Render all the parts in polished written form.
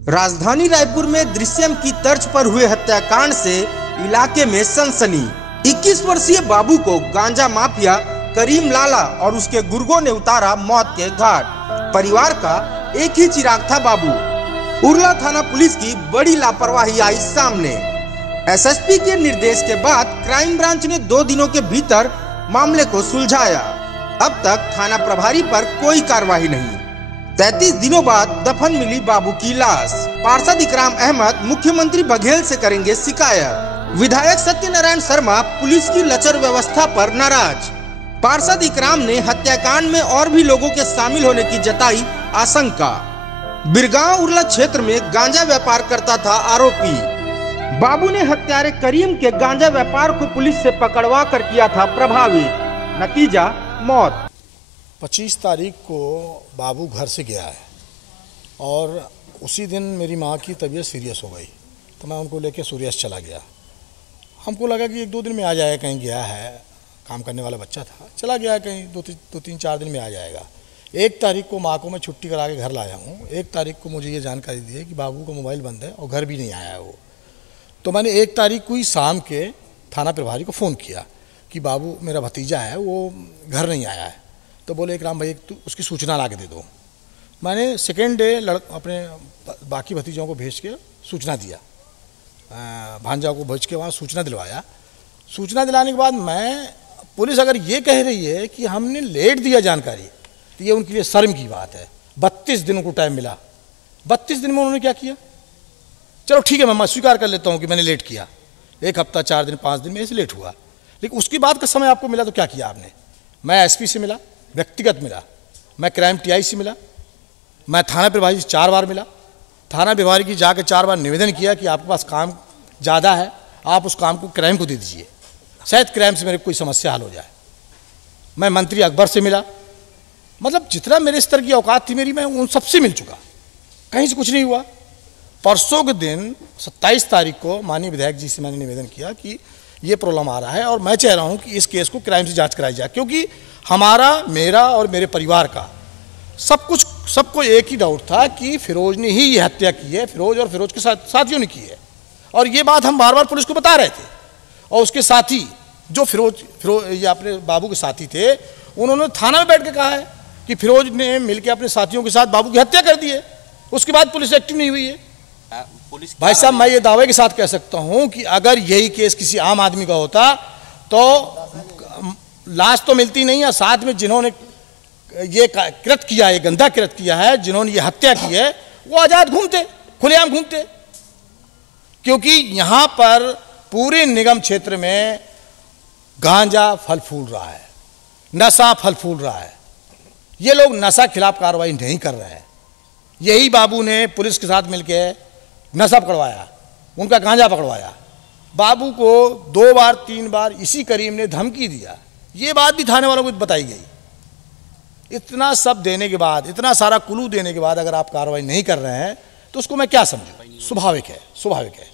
राजधानी रायपुर में दृश्यम की तर्ज पर हुए हत्याकांड से इलाके में सनसनी। 21 वर्षीय बाबू को गांजा माफिया करीम लाला और उसके गुर्गों ने उतारा मौत के घाट। परिवार का एक ही चिराग था बाबू। उरला थाना पुलिस की बड़ी लापरवाही आई सामने। एसएसपी के निर्देश के बाद क्राइम ब्रांच ने 2 दिनों के भीतर मामले को सुलझाया। अब तक थाना प्रभारी पर कोई कार्रवाई नहीं। 33 दिनों बाद दफन मिली बाबू की लाश। पार्षद इकराम अहमद मुख्यमंत्री बघेल से करेंगे शिकायत। विधायक सत्यनारायण शर्मा पुलिस की लचर व्यवस्था पर नाराज। पार्षद इकराम ने हत्याकांड में और भी लोगों के शामिल होने की जताई आशंका। बिरगांव उरला क्षेत्र में गांजा व्यापार करता था आरोपी। बाबू ने हत्यारे करीम के गांजा व्यापार को पुलिस से पकड़वा कर किया था प्रभावित। नतीजा मौत। 25 तारीख को बाबू घर से गया है और उसी दिन मेरी माँ की तबीयत सीरियस हो गई तो मैं उनको लेके सूर्यास्त चला गया। हमको लगा कि 1-2 दिन में आ जाएगा, कहीं गया है, काम करने वाला बच्चा था, चला गया है कहीं, 2-3-4 दिन में आ जाएगा। 1 तारीख को माँ को मैं छुट्टी करा के घर लाया हूँ। 1 तारीख को मुझे ये जानकारी दी है कि बाबू का मोबाइल बंद है और घर भी नहीं आया है वो। तो मैंने 1 तारीख को ही शाम के थाना प्रभारी को फ़ोन किया कि बाबू मेरा भतीजा है वो घर नहीं आया है। तो बोले इकराम भाई तू उसकी सूचना ला के दे दो। मैंने सेकेंड डे अपने बाकी भतीजों को भेज के सूचना दिया, भांजा को भेज के वहाँ सूचना दिलवाया। सूचना दिलाने के बाद पुलिस अगर ये कह रही है कि हमने लेट दिया जानकारी तो ये उनके लिए शर्म की बात है। 32 दिनों को टाइम मिला। 32 दिन में उन्होंने क्या किया? चलो ठीक है, मैं स्वीकार कर लेता हूँ कि मैंने लेट किया, 1 हफ्ता 4 दिन 5 दिन में ऐसे लेट हुआ, लेकिन उसके बाद का समय आपको मिला तो क्या किया आपने? मैं एसपी से मिला, व्यक्तिगत मिला, मैं क्राइम टीआई से मिला, मैं थाना प्रभारी से 4 बार मिला। थाना प्रभारी की जाकर 4 बार निवेदन किया कि आपके पास काम ज़्यादा है, आप उस काम को क्राइम को दे दीजिए, शायद क्राइम से मेरे कोई समस्या हल हो जाए। मैं मंत्री अकबर से मिला, मतलब जितना मेरे स्तर की औकात थी मेरी, मैं उन सबसे मिल चुका, कहीं से कुछ नहीं हुआ। परसों के दिन 27 तारीख को माननीय विधायक जी से मैंने निवेदन किया कि ये प्रॉब्लम आ रहा है और मैं चाह रहा हूँ कि इस केस को क्राइम से जांच कराई जाए, क्योंकि मेरा और मेरे परिवार का सबको एक ही डाउट था कि फिरोज ने ही ये हत्या की है, फिरोज और फिरोज के साथियों ने की है। और ये बात हम बार बार पुलिस को बता रहे थे। और उसके साथी जो फिरोज ये अपने बाबू के साथी थे, उन्होंने थाना में बैठ के कहा है कि फिरोज ने मिलकर अपने साथियों के साथ बाबू की हत्या कर दी है। उसके बाद पुलिस एक्टिव नहीं हुई है। भाई साहब, मैं ये दावे के साथ कह सकता हूं कि अगर यही केस किसी आम आदमी का होता तो लाश तो मिलती नहीं है, साथ में जिन्होंने ये कृत्य किया, ये गंदा कृत्य किया है, जिन्होंने ये हत्या की है, वो आजाद घूमते, खुलेआम घूमते। क्योंकि यहां पर पूरे निगम क्षेत्र में गांजा फल फूल रहा है, नशा फल फूल रहा है। ये लोग नशा खिलाफ कार्रवाई नहीं कर रहे हैं। यही बाबू ने पुलिस के साथ मिलकर नशा पकड़वाया, उनका गांजा पकड़वाया। बाबू को 2 बार 3 बार इसी करीम ने धमकी दिया। ये बात भी थाने वालों को बताई गई। इतना सब देने के बाद, इतना सारा कुलू देने के बाद अगर आप कार्रवाई नहीं कर रहे हैं तो उसको मैं क्या समझूं? स्वाभाविक है।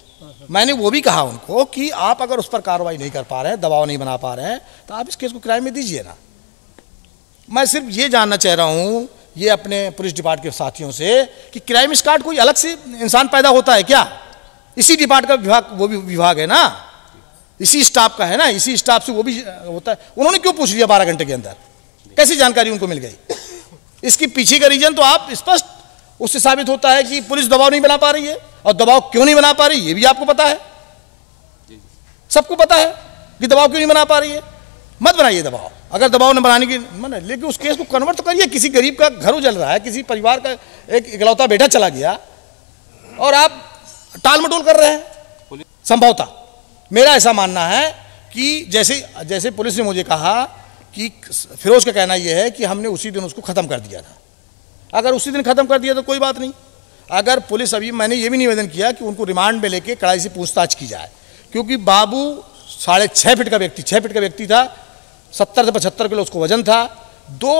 मैंने वो भी कहा उनको कि आप अगर उस पर कार्रवाई नहीं कर पा रहे हैं, दबाव नहीं बना पा रहे हैं, तो आप इस केस को क्राइम में दीजिए ना। मैं सिर्फ ये जानना चाह रहा हूं ये अपने पुलिस डिपार्टमेंट के साथियों से कि क्राइम स्क्वाड कोई अलग से इंसान पैदा होता है क्या? इसी डिपार्टमेंट का विभाग, वो भी विभाग है ना, इसी स्टाफ का है ना, इसी स्टाफ से वो भी होता है। उन्होंने क्यों पूछ लिया 12 घंटे के अंदर? कैसी जानकारी उनको मिल गई? इसके पीछे का रीजन तो आप स्पष्ट उससे साबित होता है कि पुलिस दबाव नहीं बना पा रही है। और दबाव क्यों नहीं बना पा रही ये भी आपको पता है, सबको पता है कि दबाव क्यों नहीं बना पा रही है। मत बनाइए दबाव, अगर दबाव न बनाने की मन है, लेकिन उस केस को कन्वर्ट तो करिए। किसी गरीब का घर उजल रहा है, किसी परिवार का एक इकलौता बेटा चला गया और आप टाल मटोल कर रहे हैं। संभवतः मेरा ऐसा मानना है कि जैसे पुलिस ने मुझे कहा कि फिरोज का कहना यह है कि हमने उसी दिन उसको ख़त्म कर दिया था। अगर उसी दिन ख़त्म कर दिया तो कोई बात नहीं। अगर पुलिस, अभी मैंने ये भी निवेदन किया कि उनको रिमांड में लेके कड़ाई से पूछताछ की जाए, क्योंकि बाबू 6.5 फीट का व्यक्ति था, 70 से 75 किलो उसको वजन था। 2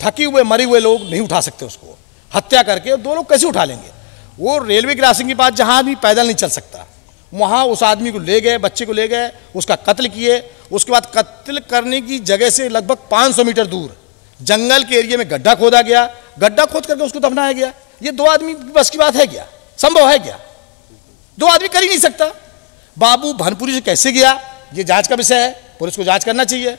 थके हुए मरे हुए लोग नहीं उठा सकते उसको, हत्या करके 2 लोग कैसे उठा लेंगे? वो रेलवे क्रॉसिंग के पास जहाँ आदमी पैदल नहीं चल सकता, वहाँ उस आदमी को ले गए, बच्चे को ले गए, उसका कत्ल किए। उसके बाद कत्ल करने की जगह से लगभग 500 मीटर दूर जंगल के एरिया में गड्ढा खोदा गया, गड्ढा खोद करके उसको दफनाया गया। ये 2 आदमी बस की बात है क्या? संभव है क्या? 2 आदमी कर ही नहीं सकता। बाबू भानपुरी से कैसे गया ये जांच का विषय है, पुलिस को जांच करना चाहिए।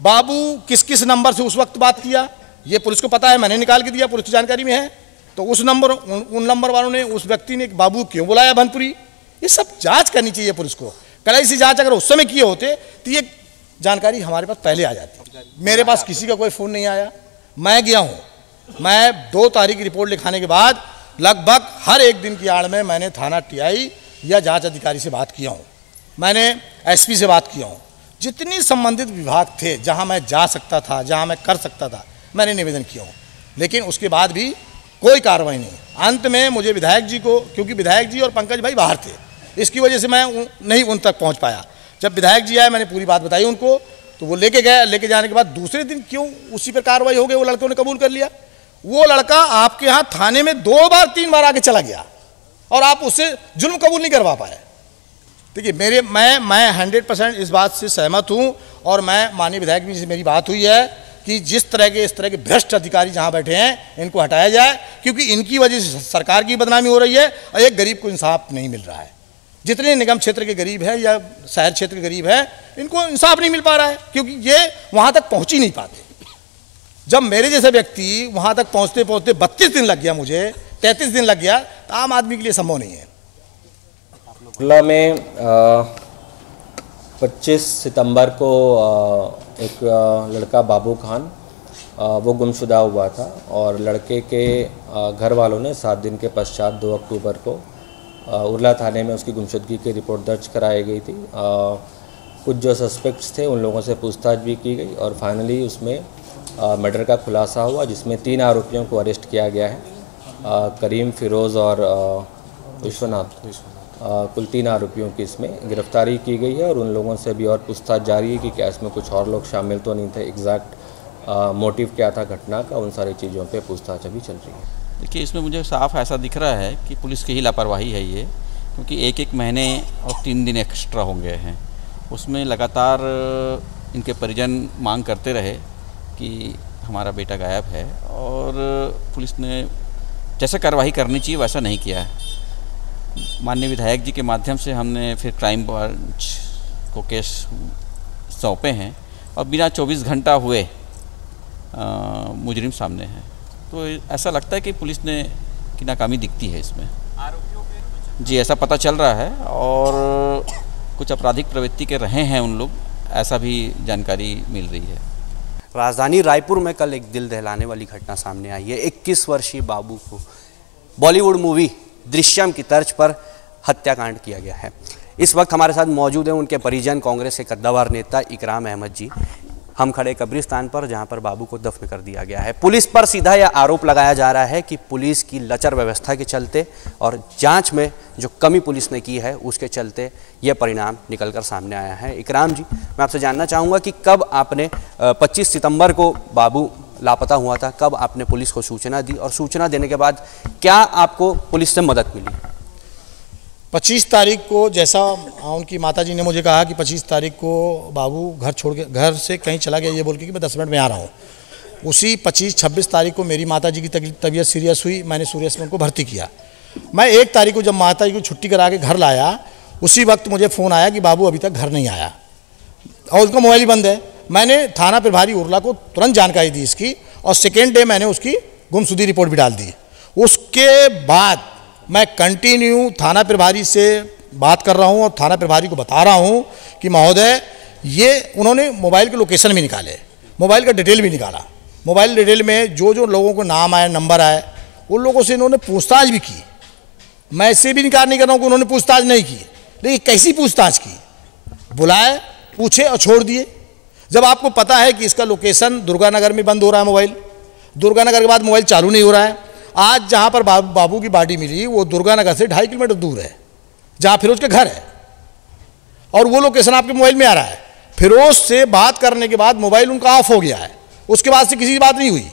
बाबू किस किस नंबर से उस वक्त बात किया ये पुलिस को पता है, मैंने निकाल के दिया, पुलिस की जानकारी में है। तो उस नंबर उन नंबर वालों ने उस व्यक्ति ने बाबू क्यों बुलाया भानपुरी, ये सब जांच करनी चाहिए पुलिस को। कड़ाई से जांच अगर उस समय किए होते तो ये जानकारी हमारे पास पहले आ जाती। मेरे पास किसी का कोई फ़ोन नहीं आया, मैं गया हूँ। मैं 2 तारीख रिपोर्ट लिखाने के बाद लगभग हर एक दिन की आड़ में मैंने थाना टीआई या जांच अधिकारी से बात किया हूँ, मैंने एसपी से बात किया हूँ। जितनी संबंधित विभाग थे जहाँ मैं जा सकता था, जहाँ मैं कर सकता था, मैंने निवेदन किया हूँ, लेकिन उसके बाद भी कोई कार्रवाई नहीं। अंत में मुझे विधायक जी को, क्योंकि विधायक जी और पंकज भाई बाहर थे, इसकी वजह से मैं नहीं उन तक पहुँच पाया। जब विधायक जी आए मैंने पूरी बात बताई उनको, तो वो लेके गए। लेके जाने के बाद दूसरे दिन क्यों उसी पर कार्रवाई हो गई, वो लड़कों ने कबूल कर लिया। वो लड़का आपके यहाँ थाने में 2 बार 3 बार आके चला गया और आप उससे जुल्म कबूल नहीं करवा पाए। देखिए मैं 100% इस बात से सहमत हूँ और मैं माननीय विधायक जी से मेरी बात हुई है कि इस तरह के भ्रष्ट अधिकारी जहाँ बैठे हैं इनको हटाया जाए, क्योंकि इनकी वजह से सरकार की बदनामी हो रही है और एक गरीब को इंसाफ नहीं मिल रहा है। जितने निगम क्षेत्र के गरीब है या शहर क्षेत्र के गरीब है, इनको इंसाफ नहीं मिल पा रहा है, क्योंकि ये वहाँ तक पहुँच ही नहीं पाते। जब मेरे जैसे व्यक्ति वहाँ तक पहुँचते पहुँचते 32 दिन लग गया, मुझे 33 दिन लग गया, तो आम आदमी के लिए संभव नहीं है। खुला में 25 सितंबर को एक लड़का बाबू खान वो गुमशुदा हुआ था और लड़के के घर वालों ने 7 दिन के पश्चात 2 अक्टूबर को उरला थाने में उसकी गुमशुदगी की रिपोर्ट दर्ज कराई गई थी। कुछ जो सस्पेक्ट्स थे उन लोगों से पूछताछ भी की गई और फाइनली उसमें मर्डर का खुलासा हुआ, जिसमें 3 आरोपियों को अरेस्ट किया गया है, करीम, फिरोज़ और विश्वनाथ। कुल 3 आरोपियों की इसमें गिरफ्तारी की गई है और उन लोगों से भी और पूछताछ जारी है कि क्या इसमें कुछ और लोग शामिल तो नहीं थे, एग्जैक्ट मोटिव क्या था घटना का, उन सारी चीज़ों पे पूछताछ अभी चल रही है। देखिए, इसमें मुझे साफ ऐसा दिख रहा है कि पुलिस की ही लापरवाही है ये, क्योंकि 1 महीने और 3 दिन एक्स्ट्रा हो गए हैं। उसमें लगातार इनके परिजन मांग करते रहे कि हमारा बेटा गायब है और पुलिस ने जैसा कार्रवाई करनी चाहिए वैसा नहीं किया है। माननीय विधायक जी के माध्यम से हमने फिर क्राइम ब्रांच को केस सौंपे हैं और बिना 24 घंटा हुए मुजरिम सामने हैं। तो ऐसा लगता है कि पुलिस ने की नाकामी दिखती है इसमें। जी, ऐसा पता चल रहा है और कुछ आपराधिक प्रवृत्ति के रहे हैं उन लोग, ऐसा भी जानकारी मिल रही है। राजधानी रायपुर में कल एक दिल दहलाने वाली घटना सामने आई है। 21 वर्षीय बाबू को बॉलीवुड मूवी दृश्यम की तर्ज पर हत्याकांड किया गया है। इस वक्त हमारे साथ मौजूद हैं उनके परिजन, कांग्रेस के कद्दावर नेता इकराम अहमद जी। हम खड़े कब्रिस्तान पर जहां पर बाबू को दफन कर दिया गया है। पुलिस पर सीधा यह आरोप लगाया जा रहा है कि पुलिस की लचर व्यवस्था के चलते और जांच में जो कमी पुलिस ने की है उसके चलते यह परिणाम निकलकर सामने आया है। इकराम जी, मैं आपसे जानना चाहूँगा कि कब आपने 25 सितंबर को बाबू लापता हुआ था, कब आपने पुलिस को सूचना दी और सूचना देने के बाद क्या आपको पुलिस से मदद मिली? 25 तारीख को, जैसा उनकी माताजी ने मुझे कहा कि 25 तारीख को बाबू घर छोड़ के घर से कहीं चला गया ये बोल के कि मैं 10 मिनट में आ रहा हूँ। उसी 25-26 तारीख को मेरी माताजी की तबीयत सीरियस हुई, मैंने सीरियस में उनको भर्ती किया। मैं 1 तारीख को जब माताजी को छुट्टी करा के घर लाया, उसी वक्त मुझे फ़ोन आया कि बाबू अभी तक घर नहीं आया और उसका मोबाइल ही बंद है। मैंने थाना प्रभारी उरला को तुरंत जानकारी दी इसकी और सेकेंड डे मैंने उसकी गुमशुदगी रिपोर्ट भी डाल दी। उसके बाद मैं कंटिन्यू थाना प्रभारी से बात कर रहा हूं और थाना प्रभारी को बता रहा हूं कि महोदय, ये उन्होंने मोबाइल के लोकेशन भी निकाले, मोबाइल का डिटेल भी निकाला। मोबाइल डिटेल में जो जो लोगों को नाम आए, नंबर आए, उन लोगों से इन्होंने पूछताछ भी की। मैं इससे भी इनकार नहीं कर रहा हूँ कि उन्होंने पूछताछ नहीं की, लेकिन कैसी पूछताछ की? बुलाए, पूछे और छोड़ दिए। जब आपको पता है कि इसका लोकेशन दुर्गानगर में बंद हो रहा है, मोबाइल दुर्गानगर के बाद मोबाइल चालू नहीं हो रहा है। आज जहाँ पर बाबू की बॉडी मिली वो दुर्गानगर से 2.5 किलोमीटर दूर है, जहाँ फिरोज के घर है, और वो लोकेशन आपके मोबाइल में आ रहा है। फिरोज से बात करने के बाद मोबाइल उनका ऑफ हो गया है, उसके बाद से किसी की बात नहीं हुई।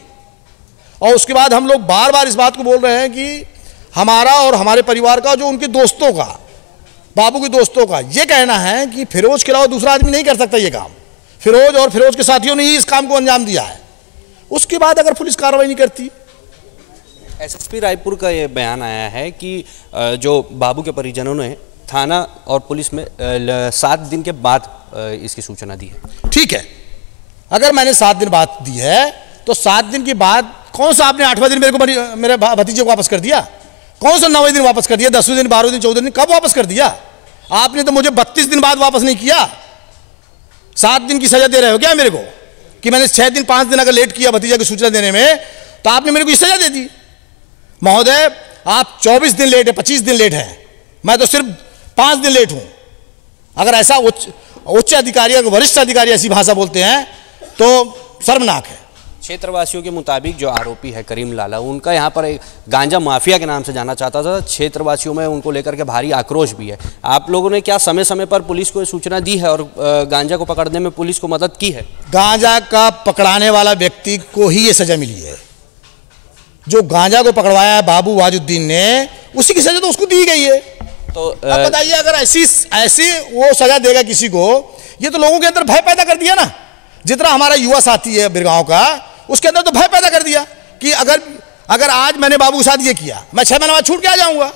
और उसके बाद हम लोग बार बार इस बात को बोल रहे हैं कि हमारा और हमारे परिवार का, जो उनके दोस्तों का, बाबू के दोस्तों का ये कहना है कि फिरोज के अलावा दूसरा आदमी नहीं कर सकता ये काम। फिरोज और फिरोज के साथियों ने ही इस काम को अंजाम दिया है। उसके बाद अगर पुलिस कार्रवाई नहीं करती एसएसपी रायपुर का ये बयान आया है कि जो बाबू के परिजनों ने थाना और पुलिस में 7 दिन के बाद इसकी सूचना दी है। ठीक है, अगर मैंने 7 दिन बाद दी है तो 7 दिन के बाद कौन सा आपने 8वां दिन मेरे भतीजे को वापस कर दिया? कौन सा 9वें दिन वापस कर दिया? 10वें दिन, 12वें दिन, 14वें दिन कब वापस कर दिया? आपने तो मुझे 32 दिन बाद वापस नहीं किया। 7 दिन की सजा दे रहे हो क्या मेरे को कि मैंने 6 दिन 5 दिन अगर लेट किया भतीजा की सूचना देने में तो आपने मेरे को ये सजा दे दी? महोदय, आप 24 दिन लेट है, 25 दिन लेट है, मैं तो सिर्फ 5 दिन लेट हूं। अगर ऐसा उच्च अधिकारी, वरिष्ठ अधिकारी ऐसी भाषा बोलते हैं तो शर्मनाक है। क्षेत्रवासियों के मुताबिक जो आरोपी है करीम लाला, उनका यहाँ पर एक गांजा माफिया के नाम से जाना चाहता था। क्षेत्रवासियों में उनको लेकर के भारी आक्रोश भी है। आप लोगों ने क्या समय समय पर पुलिस को सूचना दी है और गांजा को पकड़ने में पुलिस को मदद की है? गांजा का पकड़ाने वाला व्यक्ति को ही ये सजा मिली है। जो गांजा को पकड़वाया है बाबू वाजुद्दीन ने, उसी की सजा तो उसको दी गई है। तो अब बताइए, अगर ऐसी वो सजा देगा किसी को, ये तो लोगों के अंदर भय पैदा कर दिया ना। जितना हमारा युवा साथी है बिरगांव का, उसके अंदर तो भय पैदा कर दिया कि अगर आज मैंने बाबू के साथ ये किया, मैं 6 महीने बाद छूट के आ जाऊंगा।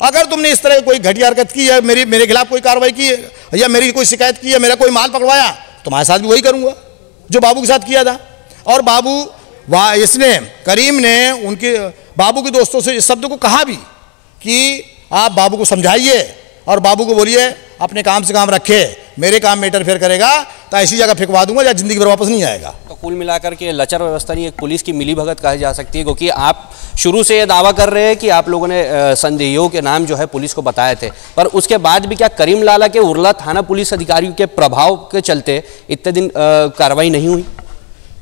अगर तुमने इस तरह कोई घटिया हरकत की है, मेरे खिलाफ कोई कार्रवाई की है या मेरी कोई शिकायत की है, मेरा कोई माल पकड़वाया, तुम्हारे साथ भी वही करूंगा जो बाबू के साथ किया था। और बाबू इसने, करीम ने उनके बाबू के दोस्तों से इस शब्द को कहा भी कि आप बाबू को समझाइए और बाबू को बोलिए अपने काम से काम रखे, मेरे काम में इंटरफेयर करेगा तो ऐसी जगह फेंकवा दूंगा या जिंदगी भर वापस नहीं आएगा। तो कुल मिलाकर के लचर व्यवस्था नहीं, एक पुलिस की मिलीभगत कही जा सकती है, क्योंकि आप शुरू से ये दावा कर रहे हैं कि आप लोगों ने संदेहियों के नाम जो है पुलिस को बताए थे, पर उसके बाद भी क्या करीम लाला के उरला थाना पुलिस अधिकारियों के प्रभाव के चलते इतने दिन कार्रवाई नहीं हुई?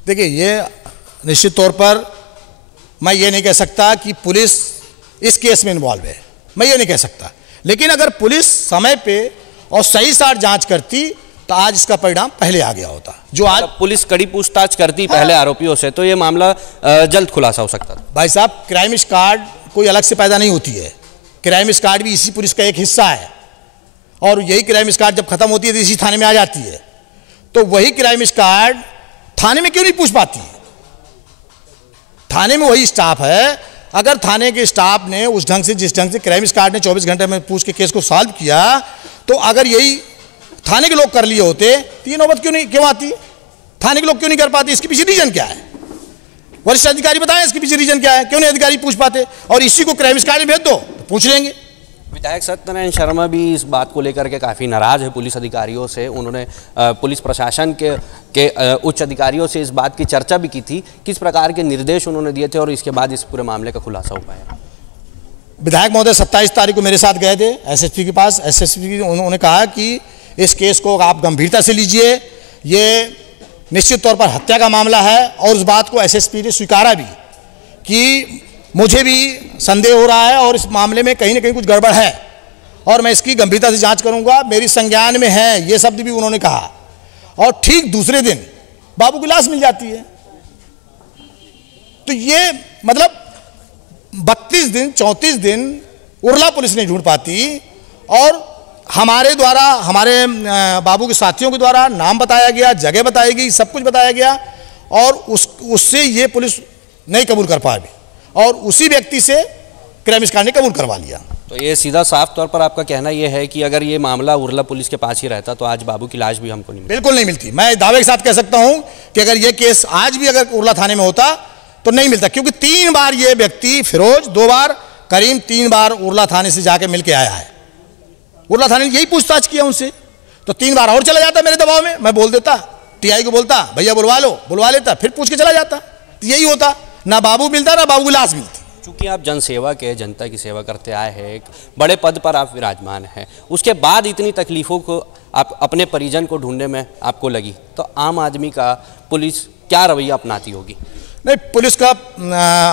देखिए, ये निश्चित तौर पर मैं ये नहीं कह सकता कि पुलिस इस केस में इन्वॉल्व है, मैं ये नहीं कह सकता। लेकिन अगर पुलिस समय पे और सही साथ जांच करती तो आज इसका परिणाम पहले आ गया होता। जो आज पुलिस कड़ी पूछताछ करती पहले आरोपियों से, तो ये मामला जल्द खुलासा हो सकता था। भाई साहब, क्राइम स्क्वाड कोई अलग से पैदा नहीं होती है। क्राइम स्क्वाड भी इसी पुलिस का एक हिस्सा है और यही क्राइम स्क्वाड जब खत्म होती है तो इसी थाने में आ जाती है। तो वही क्राइम स्क्वाड थाने में क्यों नहीं पूछ पाती? थाने में वही स्टाफ है। अगर थाने के स्टाफ ने उस ढंग से, जिस ढंग से क्राइम स्क्वाड ने 24 घंटे में पूछ के केस को सॉल्व किया, तो अगर यही थाने के लोग कर लिए होते तो ये नौबत क्यों आती? थाने के लोग क्यों नहीं कर पाते? इसके पीछे रीजन क्या है? वरिष्ठ अधिकारी बताएं इसके पीछे रीजन क्या है, क्यों नहीं अधिकारी पूछ पाते? और इसी को क्राइम स्क्वाड में भेज दो तो पूछ लेंगे। विधायक सत्यनारायण शर्मा भी इस बात को लेकर के काफ़ी नाराज है पुलिस अधिकारियों से। उन्होंने पुलिस प्रशासन के उच्च अधिकारियों से इस बात की चर्चा भी की थी, किस प्रकार के निर्देश उन्होंने दिए थे और इसके बाद इस पूरे मामले का खुलासा हो पाया। विधायक महोदय 27 तारीख को मेरे साथ गए थे एसएसपी के पास। एसएसपी उन्होंने कहा कि इस केस को आप गंभीरता से लीजिए, ये निश्चित तौर पर हत्या का मामला है। और उस बात को एसएसपी ने स्वीकारा भी कि मुझे भी संदेह हो रहा है और इस मामले में कहीं ना कहीं कुछ गड़बड़ है और मैं इसकी गंभीरता से जांच करूंगा, मेरी संज्ञान में है, ये शब्द भी उन्होंने कहा। और ठीक दूसरे दिन बाबू की लाश मिल जाती है। तो ये मतलब 32 दिन 34 दिन उरला पुलिस नहीं ढूंढ पाती और हमारे द्वारा, हमारे बाबू के साथियों के द्वारा नाम बताया गया, जगह बताई गई, सब कुछ बताया गया और उससे ये पुलिस नहीं कबूल कर पाई और उसी व्यक्ति से क्राइम स्क्वाड ने कबूल करवा लिया। तो ये सीधा साफ तौर पर आपका कहना यह है कि अगर ये मामला उरला पुलिस के पास ही रहता तो आज बाबू की लाश भी हमको नहीं मिलती? बिल्कुल नहीं मिलती। मैं दावे के साथ कह सकता हूं कि अगर ये केस आज भी अगर उरला थाने में होता तो नहीं मिलता, क्योंकि 3 बार ये व्यक्ति फिरोज, 2 बार करीम, 3 बार उरला थाने से जाके मिल के आया है। उरला थाने ने यही पूछताछ किया उनसे, तो 3 बार और चला जाता मेरे दबाव में, मैं बोल देता, टीआई को बोलता भैया बुलवा लो, बुलवा लेता, फिर पूछ के चला जाता, तो यही होता, ना बाबू मिलता ना बाबू की लाश मिलती। चूंकि आप जनसेवा के, जनता की सेवा करते आए हैं, एक बड़े पद पर आप विराजमान हैं, उसके बाद इतनी तकलीफों को आप अपने परिजन को ढूंढने में आपको लगी, तो आम आदमी का पुलिस क्या रवैया अपनाती होगी? नहीं, पुलिस का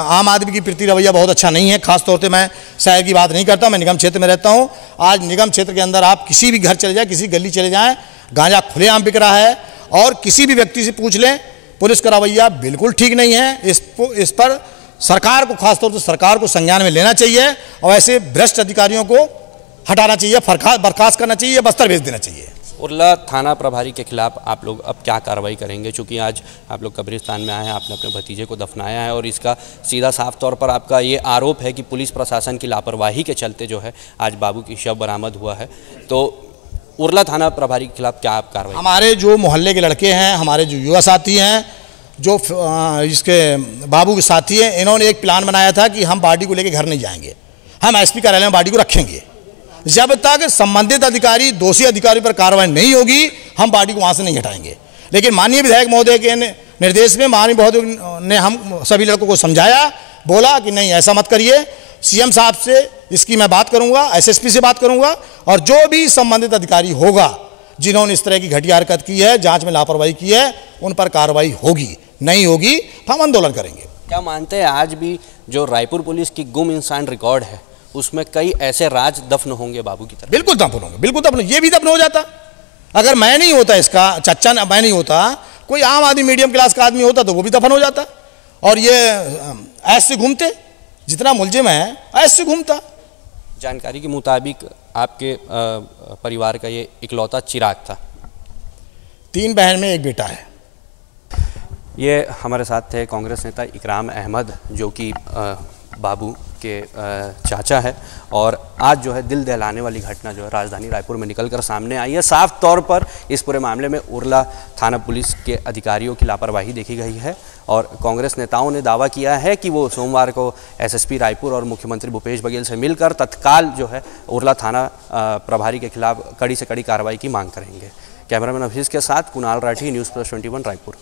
आम आदमी की प्रति रवैया बहुत अच्छा नहीं है। खासतौर से मैं शहर की बात नहीं करता, मैं निगम क्षेत्र में रहता हूँ। आज निगम क्षेत्र के अंदर आप किसी भी घर चले जाएं, किसी गली चले जाएं, गांजा खुलेआम बिक रहा है और किसी भी व्यक्ति से पूछ लें, पुलिस का रवैया बिल्कुल ठीक नहीं है। इस पर सरकार को, खासतौर से सरकार को संज्ञान में लेना चाहिए और ऐसे भ्रष्ट अधिकारियों को हटाना चाहिए, बर्खास्त करना चाहिए, बस्तर भेज देना चाहिए। उरला थाना प्रभारी के खिलाफ आप लोग अब क्या कार्रवाई करेंगे? चूँकि आज आप लोग कब्रिस्तान में आए हैं, आपने अपने भतीजे को दफनाया है और इसका सीधा साफ तौर पर आपका ये आरोप है कि पुलिस प्रशासन की लापरवाही के चलते जो है आज बाबू की शव बरामद हुआ है। तो उरला थाना प्रभारी के खिलाफ क्या आप कार्रवाई? हमारे जो मोहल्ले के लड़के हैं, हमारे जो युवा साथी हैं, जो इसके बाबू के साथी हैं, इन्होंने एक प्लान बनाया था कि हम बॉडी को लेकर घर नहीं जाएंगे, हम एसपी कार्यालय में बॉडी को रखेंगे। जब तक संबंधित अधिकारी दोषी अधिकारी पर कार्रवाई नहीं होगी हम बॉडी को वहाँ से नहीं हटाएंगे। लेकिन माननीय विधायक महोदय के निर्देश में माननीय महोदय ने हम सभी लड़कों को समझाया, बोला कि नहीं ऐसा मत करिए, सीएम साहब से इसकी मैं बात करूंगा, एसएसपी से बात करूंगा और जो भी संबंधित अधिकारी होगा जिन्होंने इस तरह की घटिया हरकत की है, जांच में लापरवाही की है, उन पर कार्रवाई होगी। नहीं होगी तो हम आंदोलन करेंगे। क्या मानते हैं आज भी जो रायपुर पुलिस की गुम इंसान रिकॉर्ड है उसमें कई ऐसे राज दफन होंगे बाबू की तरफ? बिल्कुल दफन होंगे, बिल्कुल दफन। ये भी दफन हो जाता अगर मैं नहीं होता, इसका चच्चा मैं नहीं होता, कोई आम आदमी मीडियम क्लास का आदमी होता तो वो भी दफन हो जाता। और ये ऐसे घूमते, जितना मुलजिम है ऐसे घूमता। जानकारी के मुताबिक आपके परिवार का ये इकलौता चिराग था। 3 बहन में 1 बेटा है। ये हमारे साथ थे कांग्रेस नेता इकराम अहमद, जो कि बाबू के चाचा है। और आज जो है दिल दहलाने वाली घटना जो है राजधानी रायपुर में निकलकर सामने आई है। साफ तौर पर इस पूरे मामले में उरला थाना पुलिस के अधिकारियों की लापरवाही देखी गई है और कांग्रेस नेताओं ने दावा किया है कि वो सोमवार को एसएसपी रायपुर और मुख्यमंत्री भूपेश बघेल से मिलकर तत्काल जो है उरला थाना प्रभारी के खिलाफ कड़ी से कड़ी कार्रवाई की मांग करेंगे। कैमरामैन अभिषेक के साथ कुणाल राठी, न्यूज़ प्लस 21 रायपुर।